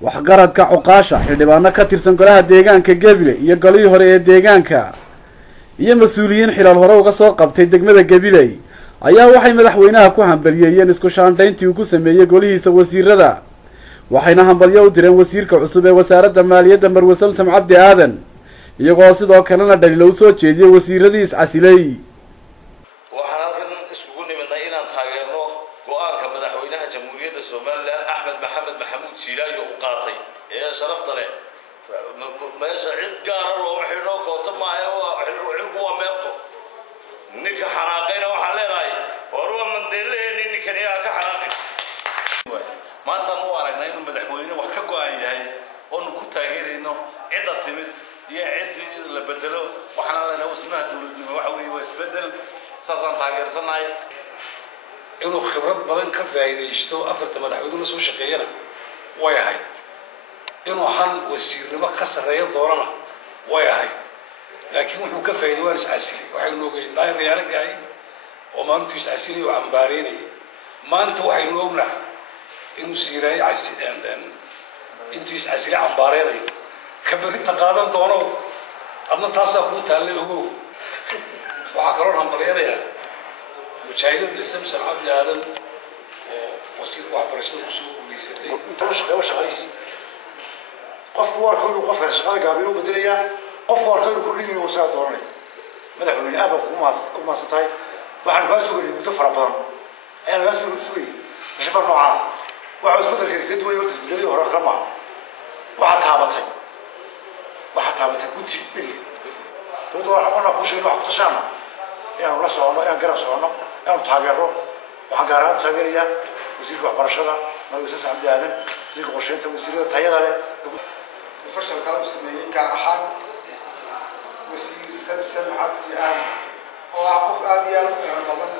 waxgaradka cuqaasha xildhibaano ka tirsan golaha deegaanka Gabiley iyo golihii hore ee deegaanka iyo mas'uuliyiin xilal hore uga soo qabtay degmada Gabiley ayaa waxay madaxweynaha ku hambalyeeyeen isku shaandayntii uu ku sameeyay golihiisa wasiirada waxayna hambalyo u direen wasiirka cusub ee wasaaradda maaliyadda Marwe Samsam Cabdi Aadan iyagoo sidoo kalena dhaliil u soo jeediyay wasiiradii is-casilay waxaan halkan iskugu nimidnay inaan taageerno go'aanka madaxweynaha jamhuuriyadda Soomaaliland Axmed Maxamed Maxamuud Siilaayo uu qaatay ee sharafta leh meesha cid gaar ah loo xidho koonto maayo xilku waa meelto ninka xanaaqayna waxaan leedahay warwa mandeeleheenii ninkan yaa ka xanaaqay maanta uu aragnay inuu madaxweyne wax ka go'an yahay oo ku taageerayno cidda timid iyo cid la bedelo waxaan leenahay wasnaha dawladnimo waxa weeye waa isbedel saasaan taageersanahay inuu khibrad badan ka faa'iideysto afarta madaxweyne soo shaqeeyana way ahayd inuu han wasiirnimo ka sareeyo doonana way ahayd laakiin wuxuu ka faa'iiday waan is-casilay waxaynu ogeyn daayirayaal gaay oo maanta is-casilay oo ambaareynay maanta waxaynu ognahay inuu siiray casilay intuu is-casilay ambaareynay kabarita qaadan doono adna taasaa ku taalay ogow waxaa kaloo hambalyeynaya mujaahidada Samsam Cabdi Aadan oo wasiirka waxbarashada ku soo guuleysatay shaqadiisa qofku warka inuu qofka shaqada gaabiyo u bedelaya qofku warka inuu ku dhigay wasaa doonay madaxweyne aad ku maasatay waxaan ka sugaynay muddo fara badan ayaan ka sugay shaqo nooca waxa isku darkay ka duway waqti isbeddelay hore kama waxa taabatay guddi bil dadoo waxaan ku sheegay wax ku tashaana inaan la socono inaan garab socono inaan taageero waxaan gaaraan taageeraya wasiirka waxbarashada Marwe Samsam Cabdi Aadan wasiirka qorsheynta wasiirada tayada leh فشل كلام سمي كارحان وسير سمسم عبد آدم أو عقف آديال كان بدن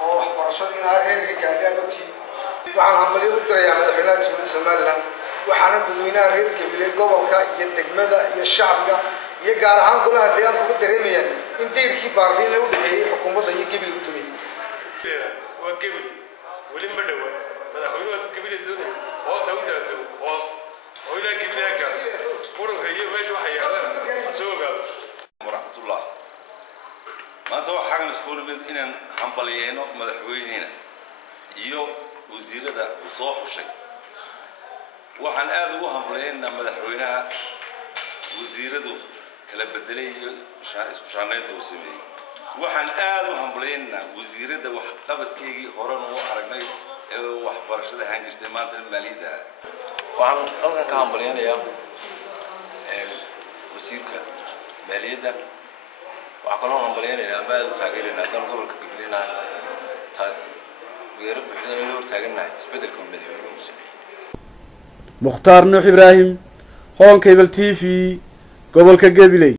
أو حبرشتنا هاي رجالي أبتي وعن عملي أقدر يا مدحنا جمهورية سوماليلاند وحنا بدوينا غير قبل قبل يدقمدا الشعب يجارحان كلها ريال فوق دريميا إن دير كي بارلين لو بحي حكومة هي قبل قدومي وقبل ولين بدو مدحنا قبل الدنيا وصل ودرته وصل وإلى قبلك ورك هي ماشي واحد يعلم سوق ورحمة الله ما تو حاجة نقول من إن حنبليينه مدحويننا يو وزير ده وصاح وشيء وحن آذو حنبليينا مدحوينها وزير ده كلا بدلي شانيد وسمي وحن آذو حنبليينا وزير ده وحقبت كيجي هران وحرقني وحبرشة هنجرت ما أدري مالي ده waxaan halkan ka hambalyeynaya wasiirka maaliyadda waxa kaloo hambalyeynaya baad u taageerina dan gobolka Gabiley taageero buuxda in loo taageernahay isbedelka madaxweynaha uu sameeyay Mukhtaar Nuux Ibraahim Hoon Cable TV gobolka Gabiley